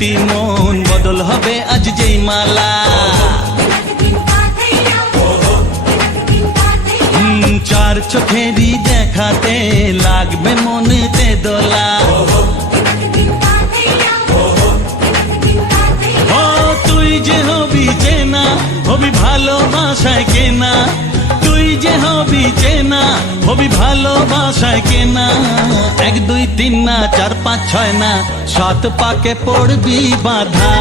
দুটি মন বদল হবে আজ যেই মালা। চার চোখেরই দেখাতে লাগবে মনেতে দোলা। ও তুই যে হবি চেনা, হবি ভালোবাসায় কেনা। তুই যে হবি চেনা, হবি ভালোবাসায় কেনা। 1 2 3 না 4 5 6 না 7 পাকে পড়বি বাধা।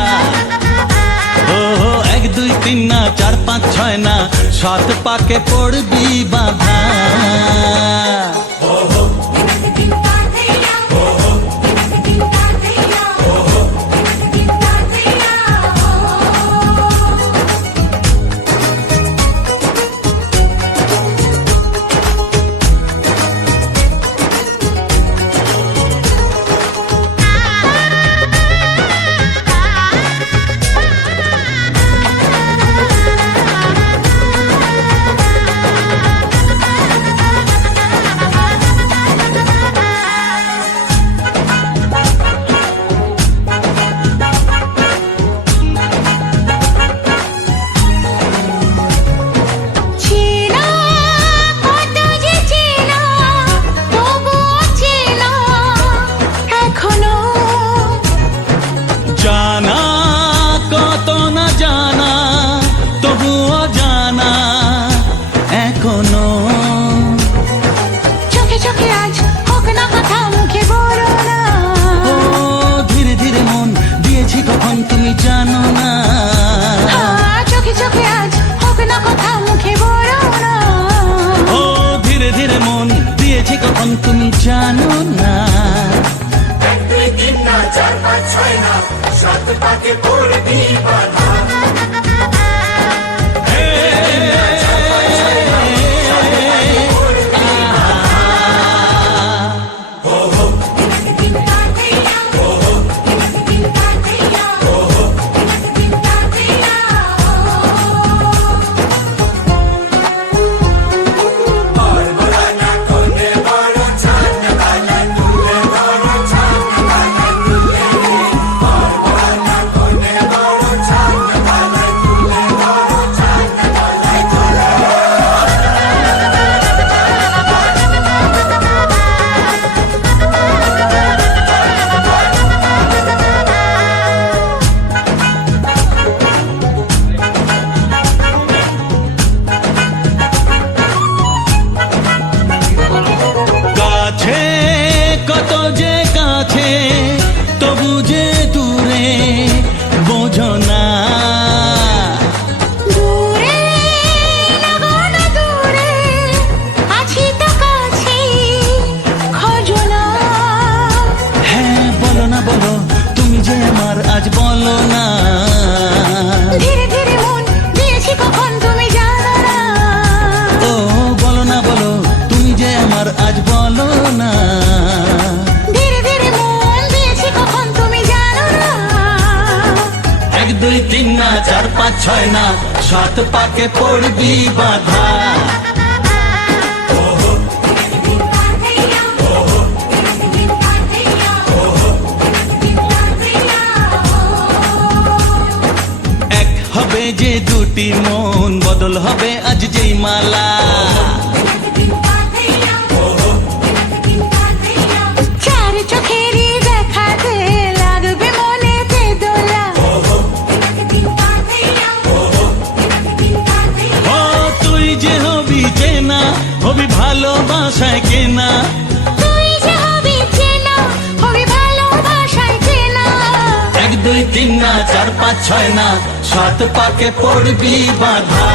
ও 1 2 3 না 4 5 6 না 7 পাকে পড়বি বাধা। জানা কত না জানা তবুও জানা এখনো। চোখে চোখে আজ হোক না কথা মুখে বলো না। ও ধীরে ধীরে মন দিয়েছি কখন তুমি জানো না। চোখে চোখে আজ হোক না কথা মুখে বলো না। ও ধীরে ধীরে মন দিয়েছি কখন তুমি জানো না। 1 2 3 না 4 5 6 না 7 পাকে পড়বি বাধা। কত যে কাছে তবু যে দূরে বোঝো না। দূরে লাগো না দূরে আছি তো কাছে খোঁজো না। হ্যাঁ বলো না বলো তুমি যে আমার আজ বলো না। ধীরে ধীরে মন দিয়েছি কখন তুমি জানো না। ও বলো না বলো তুমি যে আমার আজ বলো না। ধীরে ধীরে মন দিয়েছি কখন তুমি জানো না। 1 2 3 না 4 5 6 না 7 পাকে পড়বি বাধা। এক হবে যে দুটি মন বদল হবে আজ যেই মালা। চার চোখেরই দেখাতে লাগবে মনেতে দোলা। ও তুই যে হবি চেনা, হবি ভালোবাসায় কেনা। তুই যে হবি চেনা, হবি ভালোবাসায় চেনা। 1 2 3 না 4 5 6 না 7 পাকে পড়বি বাধা।